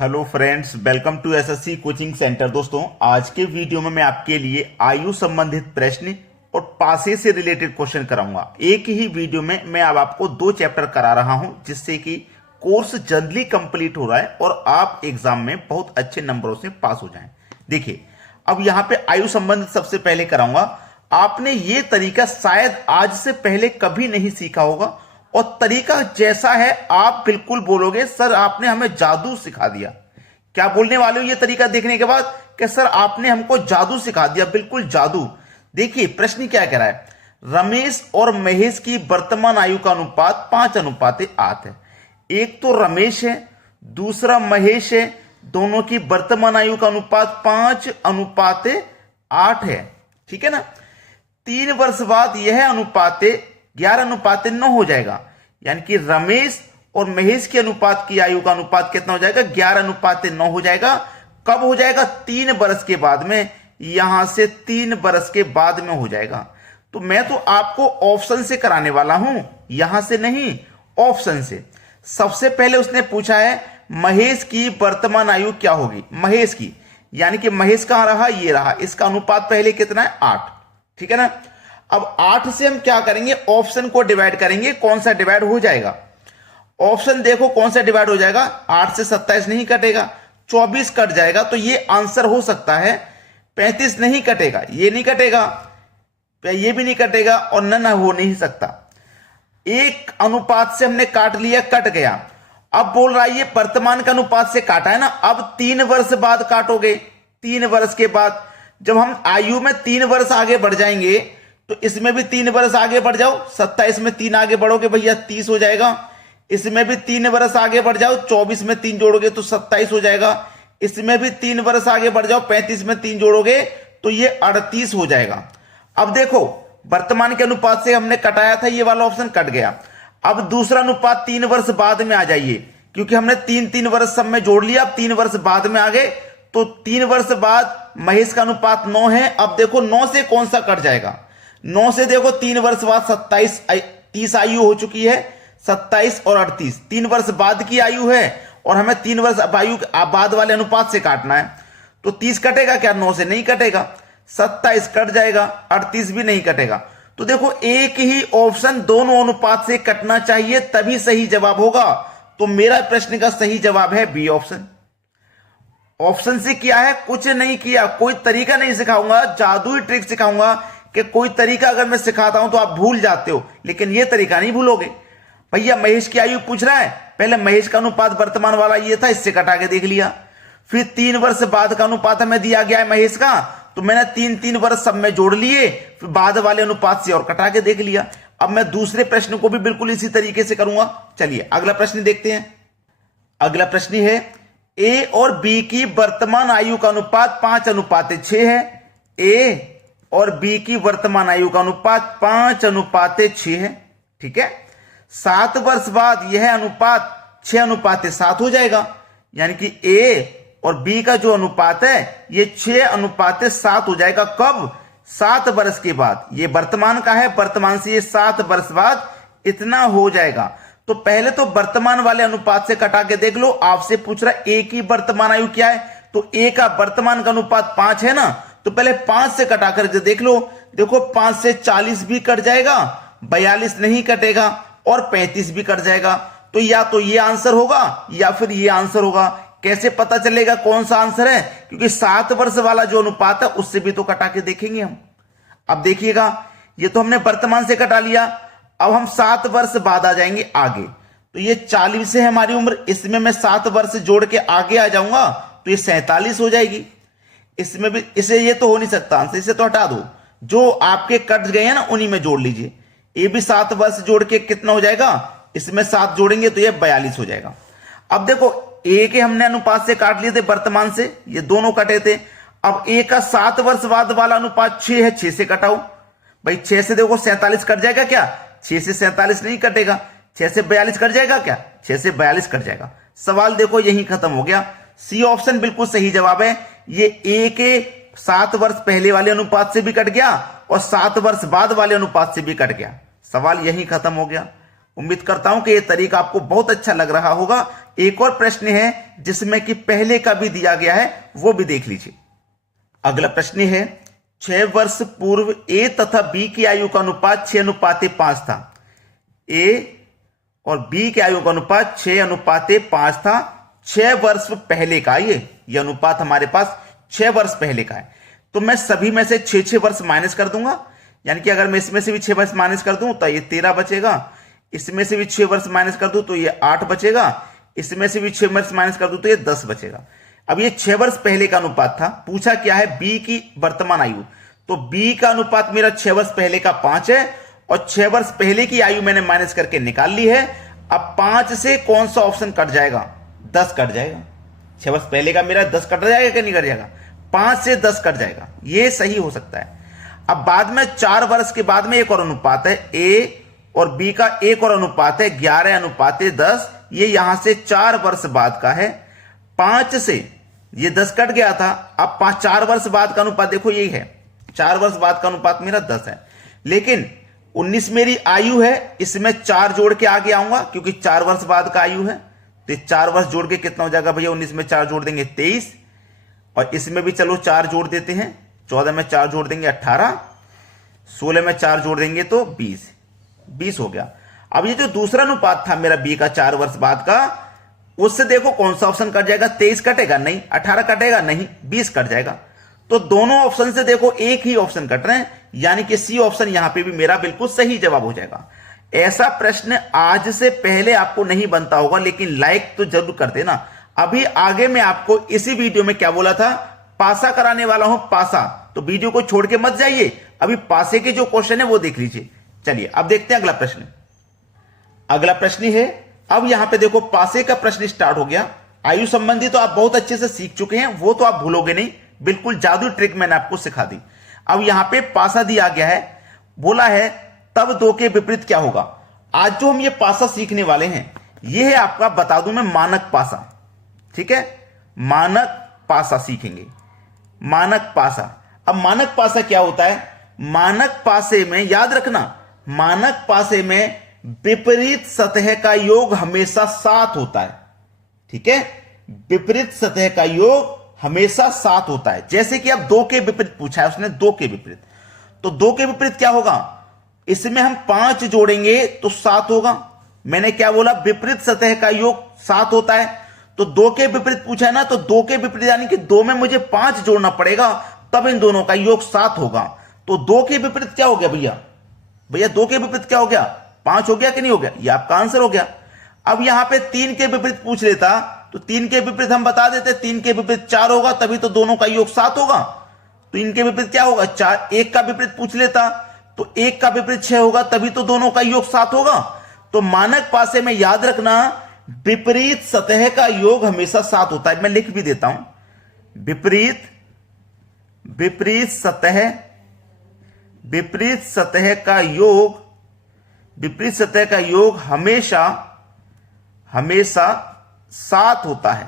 Hello friends, welcome to SSC coaching centre. दोस्तों, आज के वीडियो में मैं आपके लिए आयु संबंधित प्रश्न और पासे से रिलेटेड क्वेश्चन कराऊंगा। एक ही वीडियो में मैं अब आपको 2 चैप्टर करा रहा हूं, जिससे कि कोर्स जल्दी कंप्लीट हो रहा है और आप एग्जाम में बहुत अच्छे नंबरों से पास हो जाएं। देखिए, अब यहां पे आयु संबंधित सबसे पहले कराऊंगा। आपने ये तरीका शायद आज से पहले कभी नहीं सीखा होगा और तरीका जैसा है आप बिल्कुल बोलोगे सर आपने हमें जादू सिखा दिया। क्या बोलने वाले हो ये तरीका देखने के बाद कि सर आपने हमको जादू सिखा दिया, बिल्कुल जादू। देखिए प्रश्न क्या कह रहा है, रमेश और महेश की वर्तमान आयु का अनुपात 5:8 है। एक तो रमेश है, दूसरा महेश है, दोनों की वर्तमान आयु का अनुपात 5:8 है। ठीक है ना। 3 वर्ष बाद यह अनुपात 11:9 हो जाएगा, यानी कि रमेश और महेश के अनुपात की आयु का अनुपात कितना हो जाएगा, 11:9 हो जाएगा। कब हो जाएगा? 3 वर्ष के बाद में। यहां से 3 वर्ष के बाद में हो जाएगा। तो मैं तो आपको ऑप्शन से कराने वाला हूं, यहां से नहीं, ऑप्शन से। सबसे पहले उसने पूछा है महेश की वर्तमान आयु क्या होगी, महेश की, यानी कि महेश कहां रहा, ये रहा। इसका अनुपात पहले कितना है, 8। ठीक है ना। अब 8 से हम क्या करेंगे, ऑप्शन को डिवाइड करेंगे। कौन सा डिवाइड हो जाएगा? ऑप्शन देखो कौन सा डिवाइड हो जाएगा। 8 से 27 नहीं कटेगा, 24 कट जाएगा, तो ये आंसर हो सकता है। 35 नहीं कटेगा, ये नहीं कटेगा, ये भी नहीं कटेगा, और न हो नहीं सकता। एक अनुपात से हमने काट लिया, कट गया। अब बोल रहा है ये वर्तमान का अनुपात से काटा है ना, अब 3 वर्ष बाद काटोगे। 3 वर्ष के बाद जब हम आयु में 3 वर्ष आगे बढ़ जाएंगे, तो इसमें भी 3 वर्ष आगे बढ़ जाओ। 27 में 3 आगे बढ़ोगे भैया, 30 हो जाएगा। इसमें भी 3 वर्ष आगे बढ़ जाओ, 24 में 3 जोड़ोगे तो 27 हो जाएगा। इसमें भी 3 वर्ष आगे बढ़ जाओ, 35 में 3 जोड़ोगे तो ये 38 हो जाएगा। अब देखो, वर्तमान के अनुपात से हमने कटाया था, ये वाला ऑप्शन कट गया। अब दूसरा अनुपात 3 वर्ष बाद में आ जाइए, क्योंकि हमने 3 वर्ष सब में जोड़ लिया। अब 3 वर्ष बाद में आ गए, तो 3 वर्ष बाद महेश का अनुपात 9 है। अब देखो 9 से कौन सा कट जाएगा, 9 से देखो 3 वर्ष बाद 30 आयु हो चुकी है। 27 और 38 3 वर्ष बाद की आयु है, और हमें 3 वर्ष आयु बाद वाले अनुपात से काटना है। तो 30 कटेगा क्या? 9 से नहीं कटेगा। 27 कट जाएगा, 38 भी नहीं कटेगा। तो देखो एक ही ऑप्शन दोनों अनुपात से कटना चाहिए, तभी सही जवाब होगा। तो मेरा प्रश्न का सही जवाब है बी ऑप्शन। ऑप्शन से किया है, कुछ नहीं किया, कोई तरीका नहीं सिखाऊंगा, जादुई ट्रिक सिखाऊंगा कि कोई तरीका अगर मैं सिखाता हूं तो आप भूल जाते हो, लेकिन ये तरीका नहीं भूलोगे। भैया महेश की आयु पूछ रहा है, पहले महेश का अनुपात वर्तमान वाला ये था, इससे कटा के देख लिया। फिर 3 वर्ष बाद का अनुपात हमें दिया गया है महेश का, तो मैंने 3 वर्ष सब में जोड़ लिए, फिर बाद वाले अनुपात से और कटा के देख लिया। अब मैं दूसरे प्रश्न को भी बिल्कुल इसी तरीके से करूंगा। चलिए अगला प्रश्न देखते हैं। अगला प्रश्न है, ए और बी की वर्तमान आयु का अनुपात 5:6 है। ए और बी की वर्तमान आयु का अनुपात 5:6 है। ठीक है। 7 वर्ष बाद यह अनुपात 6:7 हो जाएगा, यानी कि ए और बी का जो अनुपात है ये 6:7 हो जाएगा। कब? 7 वर्ष के बाद। ये वर्तमान का है, वर्तमान से ये 7 वर्ष बाद इतना हो जाएगा। तो पहले तो वर्तमान वाले अनुपात से कटा के देख लो। आपसे पूछ रहा है ए की वर्तमान आयु क्या है, तो ए का वर्तमान का अनुपात 5 है ना, तो पहले 5 से कटा कर देख लो। देखो 5 से 40 भी कट जाएगा, 42 नहीं कटेगा, और 35 भी कट जाएगा। तो या तो ये आंसर होगा या फिर ये आंसर होगा। कैसे पता चलेगा कौन सा आंसर है? क्योंकि 7 वर्ष वाला जो अनुपात है उससे भी तो कटा के देखेंगे हम। अब देखिएगा, ये तो हमने वर्तमान से कटा लिया। अब हम 7 वर्ष बाद आ जाएंगे आगे, तो ये 40 है हमारी उम्र, इसमें मैं 7 वर्ष जोड़ के आगे आ जाऊंगा तो ये 47 हो जाएगी। इसमें भी इसे, ये तो हो नहीं सकता आंसर, इसे तो हटा दो। जो आपके कट गए हैं ना उन्हीं में जोड़ लीजिए। ये भी 7 वर्ष जोड़ के कितना हो जाएगा, इसमें 7 जोड़ेंगे तो ये 42 हो जाएगा। अब देखो ए के हमने अनुपात से काट लिए थे वर्तमान से, ये दोनों कटे थे। अब ए का 7 वर्ष बाद वाला अनुपात 6 है, 6 से कटाओ भाई। 6 से देखो 47 कट जाएगा क्या? 6 से 47 नहीं कटेगा। 6 से 42 कट जाएगा क्या? 6 से 42 कट जाएगा। सवाल देखो यही खत्म हो गया। सी ऑप्शन बिल्कुल सही जवाब है। ये ए के 7 वर्ष पहले वाले अनुपात से भी कट गया और 7 वर्ष बाद वाले अनुपात से भी कट गया। सवाल यही खत्म हो गया। उम्मीद करता हूं कि यह तरीका आपको बहुत अच्छा लग रहा होगा। एक और प्रश्न है जिसमें कि पहले का भी दिया गया है, वो भी देख लीजिए। अगला प्रश्न है 6 वर्ष पूर्व ए तथा बी की आयु का अनुपात 6:5 था। ए और बी के आयु का अनुपात 6:5 था 6 वर्ष पहले का। ये अनुपात हमारे पास 6 वर्ष पहले का है। तो मैं सभी में से 6 वर्ष माइनस कर दूंगा, यानी कि अगर मैं इसमें से भी 6 वर्ष माइनस कर दूं तो ये 13 बचेगा, इसमें से भी 6 वर्ष माइनस कर दूं तो ये 8 बचेगा, इसमें से भी 6 वर्ष माइनस कर दूं तो ये 10 बचेगा। अब ये 6 वर्ष पहले का अनुपात था। पूछा क्या है, बी की वर्तमान आयु। तो बी का अनुपात मेरा 6 वर्ष पहले का 5 है और 6 वर्ष पहले की आयु मैंने माइनस करके निकाल ली है। अब 5 से कौन सा ऑप्शन कट जाएगा? 10 कट जाएगा। 6 वर्ष पहले का मेरा 10 कट जाएगा कि नहीं कट जाएगा? 5 से 10 कट जाएगा, ये सही हो सकता है। अब बाद में 4 वर्ष के बाद में एक और अनुपात है, ए और बी का एक और अनुपात है 11:10। ये यहां से 4 वर्ष बाद का है। 5 से ये 10 कट गया था, अब 4 वर्ष बाद का अनुपात देखो यही है। 4 वर्ष बाद का अनुपात मेरा 10 है, लेकिन 19 मेरी आयु है, इसमें 4 जोड़ के आगे आऊंगा क्योंकि 4 वर्ष बाद का आयु है। तो 4 वर्ष जोड़ के कितना हो जाएगा भैया? 19 में 4 जोड़ देंगे 23, और इसमें भी चलो 4 जोड़ देते हैं। 14 में 4 जोड़ देंगे 18, 16 में 4 जोड़ देंगे तो 20 हो गया। अब ये जो दूसरा अनुपात था मेरा बी का 4 वर्ष बाद का, उससे देखो कौन सा ऑप्शन कट जाएगा? 23 कटेगा नहीं, 18 कटेगा नहीं, 20 कट जाएगा। तो दोनों ऑप्शन से देखो एक ही ऑप्शन कट रहे हैं, यानी कि सी ऑप्शन यहां पे भी मेरा बिल्कुल सही जवाब हो जाएगा। ऐसा प्रश्न आज से पहले आपको नहीं बनता होगा, लेकिन लाइक तो जरूर कर देना। अभी आगे मैं आपको इसी वीडियो में क्या बोला था, पासा कराने वाला हूं, पासा। तो वीडियो को छोड़ के मत जाइए, अभी पासे के जो क्वेश्चन है वो देख लीजिए। चलिए अब देखते हैं अगला प्रश्न। अगला प्रश्न है, अब यहां पे देखो पासे का प्रश्न स्टार्ट हो गया। आयु संबंधी तो आप बहुत अच्छे से सीख चुके हैं, वो तो आप भूलोगे नहीं, बिल्कुल जादू ट्रिक मैंने आपको सिखा दी। अब यहां पे पासा दिया गया है, बोला है तब 2 के विपरीत क्या होगा। आज जो हम ये पासा सीखने वाले हैं, ये है आपका, बता दूं मैं, मानक पासा। ठीक है, मानक पासा सीखेंगे, मानक पासा। अब मानक पासा क्या होता है? मानक पासे में याद रखना, मानक पासे में विपरीत सतह का योग हमेशा 7 होता है। ठीक है, विपरीत सतह का योग हमेशा 7 होता है। जैसे कि अब 2 के विपरीत पूछा है उसने, 2 के विपरीत, तो 2 के विपरीत क्या होगा? इसमें हम 5 जोड़ेंगे तो 7 होगा। मैंने क्या बोला? विपरीत सतह का योग 7 होता है। तो 2 के विपरीत पूछा है ना, तो 2 के विपरीत यानी कि 2 में मुझे 5 जोड़ना पड़ेगा, तब इन दोनों का योग 7 होगा। तो 2 के विपरीत क्या हो गया भैया? 2 के विपरीत क्या हो गया? 5 हो गया कि नहीं हो गया? यह आपका आंसर हो गया। अब यहां पे 3 के विपरीत पूछ लेता तो 3 के विपरीत हम बता देते, 3 के विपरीत 4 होगा, तभी तो दोनों का योग 7 होगा। तो इनके विपरीत क्या होगा? 4। 1 का विपरीत पूछ लेता तो 1 का विपरीत 6 होगा, तभी तो दोनों का योग 7 होगा। तो मानक पासे में याद रखना, विपरीत सतह का योग हमेशा 7 होता है। मैं लिख भी देता हूं, विपरीत सतह का योग हमेशा 7 होता है।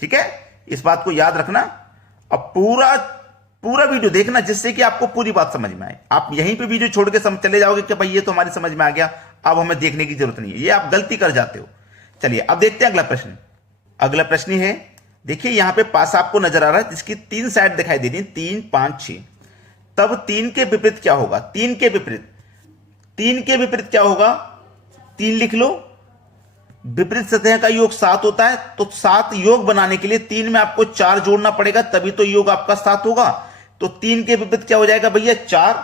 ठीक है, इस बात को याद रखना। अब पूरा वीडियो देखना, जिससे कि आपको पूरी बात समझ में आए। आप यहीं पे वीडियो छोड़ के चले जाओगे कि भाई ये तो हमारी समझ में आ गया, अब हमें देखने की जरूरत नहीं है, ये आप गलती कर जाते हो। चलिए अब देखते हैं अगला प्रश्न। अगला प्रश्न है, देखिए यहां पे पासा आपको नजर आ रहा है, जिसकी 3 साइड दिखाई दे रही, 3, 5, 6। तब 3 के विपरीत क्या होगा? 3 के विपरीत क्या होगा? 3 लिख लो। विपरीत सतह का योग 7 होता है, तो 7 योग बनाने के लिए 3 में आपको 4 जोड़ना पड़ेगा, तभी तो योग आपका 7 होगा। तो 3 के विपरीत क्या हो जाएगा भैया? 4।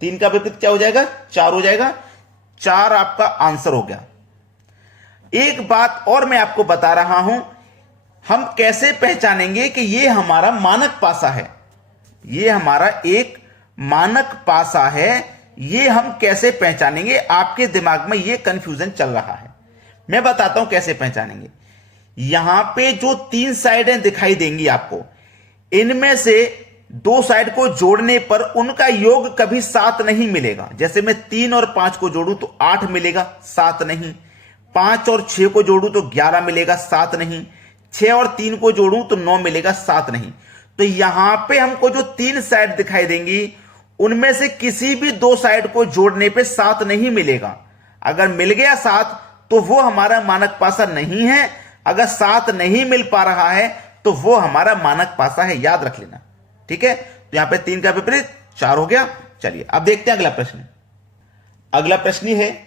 3 का विपरीत क्या हो जाएगा? 4 हो जाएगा। 4 आपका आंसर हो गया। एक बात और मैं आपको बता रहा हूं, हम कैसे पहचानेंगे कि यह हमारा मानक पासा है। यह हमारा एक मानक पासा है, यह हम कैसे पहचानेंगे? आपके दिमाग में यह कंफ्यूजन चल रहा है, मैं बताता हूं कैसे पहचानेंगे। यहां पे जो 3 साइडें दिखाई देंगी आपको, इनमें से 2 साइड को जोड़ने पर उनका योग कभी 7 नहीं मिलेगा। जैसे मैं 3 और 5 को जोड़ूं तो 8 मिलेगा, 7 नहीं। 5 और 6 को जोड़ूं तो 11 मिलेगा, 7 नहीं। 6 और 3 को जोड़ूं तो 9 मिलेगा, 7 नहीं। तो यहां पे हमको जो 3 साइड दिखाई देंगी, उनमें से किसी भी 2 साइड को जोड़ने पे 7 नहीं मिलेगा। अगर मिल गया 7 तो वो हमारा मानक पासा नहीं है, अगर 7 नहीं मिल पा रहा है तो वो हमारा मानक पासा है, याद रख लेना। ठीक है, तो यहां पे 3 का विपरीत 4 हो गया। चलिए अब देखते हैं अगला प्रश्न। अगला प्रश्न है,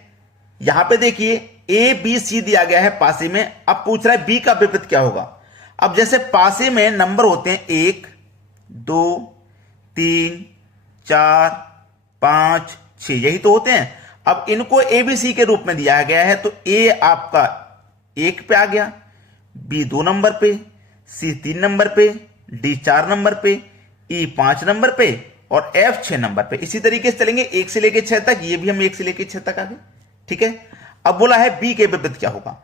यहां पे देखिए ए बी सी दिया गया है पासे में, अब पूछ रहा है बी का विपरीत क्या होगा। अब जैसे पासे में नंबर होते हैं 1 2 3 4 5 6, यही तो होते हैं। अब इनको ए बी सी के रूप में दिया गया है, तो ए आपका 1 पे आ गया, बी 2 नंबर पे, सी 3 नंबर पे, डी 4 नंबर पे, ई 5 नंबर पे और एफ 6 नंबर पे। इसी तरीके से चलेंगे 1 से लेकर 6 तक, ये भी हम 1 से लेकर 6 तक आ गए। ठीक है, अब बोला है बी के विपरीत क्या होगा।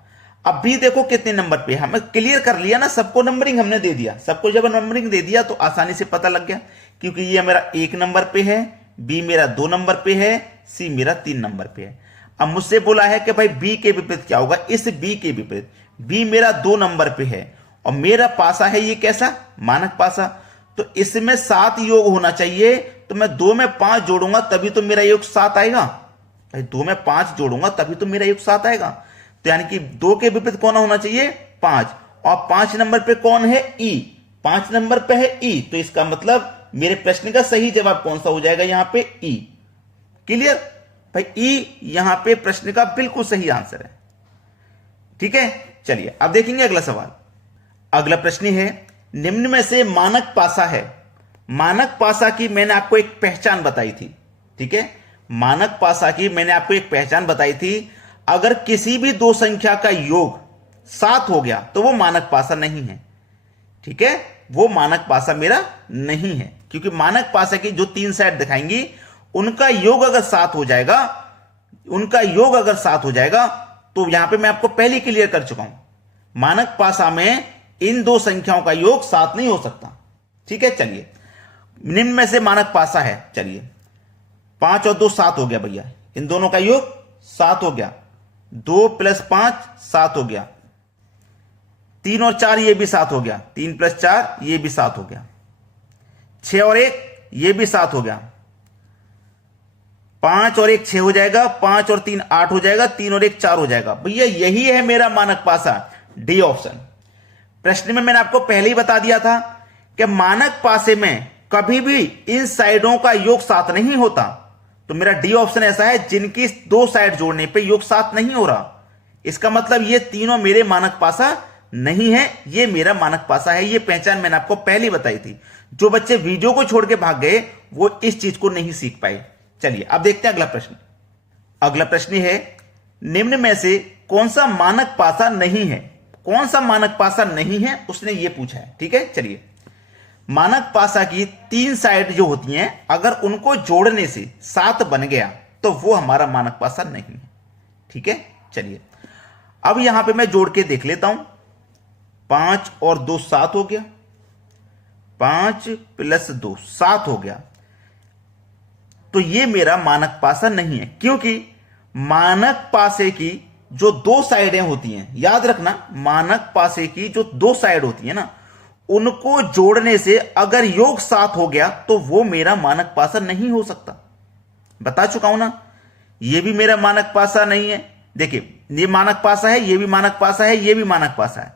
अब बी देखो कितने नंबर पे, हमें क्लियर कर लिया ना, सबको नंबरिंग हमने दे दिया। सबको जब नंबरिंग दे दिया तो आसानी से पता लग गया, क्योंकि ये मेरा 1 नंबर पे है, बी मेरा 2 नंबर पे है, सी मेरा 3 नंबर पे है। अब मुझसे बोला है कि भाई बी के विपरीत क्या होगा। इस बी के विपरीत, बी मेरा 2 नंबर पे है और मेरा पासा है ये कैसा, मानक पासा, तो इसमें 7 योग होना चाहिए। तो मैं 2 में 5 जोड़ूंगा तभी तो मेरा योग 7 आएगा। भाई 2 में 5 जोड़ूंगा तभी तो मेरा योग 7 आएगा। तो यानी कि 2 के विपरीत कौन होना चाहिए, 5, और 5 नंबर पे कौन है, ई, 5 नंबर पे है ई। तो इसका मतलब मेरे प्रश्न का सही जवाब कौन सा हो जाएगा, यहां पे ई। क्लियर भाई, ई यहां पे प्रश्न का बिल्कुल सही आंसर है। ठीक है, चलिए अब देखेंगे अगला सवाल। अगला प्रश्न है, निम्न में से मानक पासा है। मानक पासा की मैंने आपको एक पहचान बताई थी। ठीक है, मानक पासा की मैंने आपको एक पहचान बताई थी, अगर किसी भी 2 संख्या का योग 7 हो गया तो वो मानक पासा नहीं है। ठीक है, वो मानक पासा मेरा नहीं है, क्योंकि मानक पासा की जो 3 साइड दिखाएंगी उनका योग अगर 7 हो जाएगा, उनका योग अगर 7 हो जाएगा तो यहां पे मैं आपको पहले क्लियर कर चुका हूं, मानक पासा में इन 2 संख्याओं का योग 7 नहीं हो सकता। ठीक है, चलिए निम्न में से मानक पासा है, चलिए 5 और 2 7 हो गया भैया, इन दोनों का योग 7 हो गया, 2 + 5 7 हो गया, 3 और 4 ये भी 7 हो गया, 3 + 4 ये भी 7 हो गया, 6 और 1 ये भी 7 हो गया, 5 और 1 6 हो जाएगा, 5 और 3 8 हो जाएगा, 3 और 1 4 हो जाएगा। भैया यही है मेरा मानक पासा, डी ऑप्शन। प्रश्न में मैंने आपको पहले ही बता दिया था कि मानक पासे में कभी भी इन साइडों का योग 7 नहीं होता। तो मेरा डी ऑप्शन ऐसा है जिनकी 2 साइड जोड़ने पे योग 7 नहीं हो रहा। इसका मतलब ये तीनों मेरे मानक पासा नहीं है, ये मेरा मानक पासा है। ये पहचान मैंने आपको पहले बताई थी। जो बच्चे वीडियो को छोड़ के भाग गए वो इस चीज को नहीं सीख पाए। चलिए अब देखते हैं अगला प्रश्न। अगला प्रश्न है, निम्न में से कौन सा मानक पासा नहीं है। कौन सा मानक पासा नहीं है उसने ये पूछा है। ठीक है, चलिए मानक पासा की 3 साइड जो होती हैं अगर उनको जोड़ने से 7 बन गया तो वो हमारा मानक पासा नहीं है। ठीक है, चलिए अब यहां पे मैं जोड़ के देख लेता हूं। 5 और 2 7 हो गया, 5 + 2 7 हो गया। तो ये मेरा मानक पासा नहीं है, क्योंकि मानक पासे की जो 2 साइडें होती हैं, याद रखना मानक पासे की जो 2 साइड होती है ना, उनको जोड़ने से अगर योग 7 हो गया तो वो मेरा मानक पासा नहीं हो सकता। बता चुका हूं ना, ये भी मेरा मानक पासा नहीं है। देखिए ये मानक पासा है, ये भी मानक पासा है, ये भी मानक पासा है।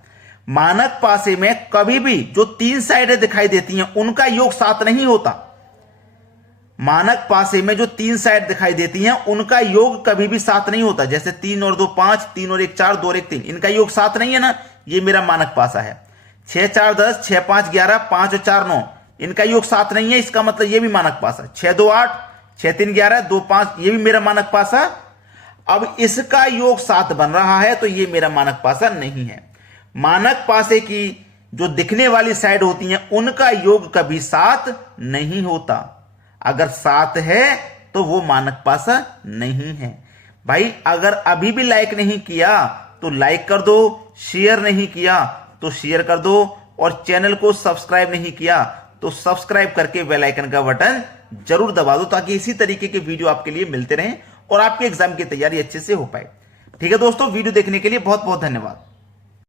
मानक पासे में कभी भी जो 3 साइडें दिखाई देती हैं उनका योग 7 नहीं होता। मानक पासे में जो 3 साइड दिखाई देती हैं उनका योग कभी भी 7 नहीं होता। जैसे 3 और 2 5, 3 और 1 4, 2 और 1 3, इनका योग 7 नहीं है ना, ये मेरा मानक पासा है। 6 4 10, 6 5 11, 5 और 4 9, इनका योग 7 नहीं है, इसका मतलब ये भी मानक पासा। 6 2 8, 6 3 11, 2 5, ये भी मेरा मानक पासा। अब इसका योग 7 बन रहा है तो ये मेरा मानक पासा नहीं है। मानक पासे की जो दिखने वाली साइड होती हैं उनका योग कभी 7 नहीं होता। अगर 7 है तो वो मानक पासा नहीं है। भाई अगर अभी भी लाइक नहीं किया तो लाइक कर दो, शेयर नहीं किया तो शेयर कर दो, और चैनल को सब्सक्राइब नहीं किया तो सब्सक्राइब करके बेल आइकन का बटन जरूर दबा दो, ताकि इसी तरीके के वीडियो आपके लिए मिलते रहें और आपके एग्जाम की तैयारी अच्छे से हो पाए। ठीक है दोस्तों, वीडियो देखने के लिए बहुत बहुत धन्यवाद।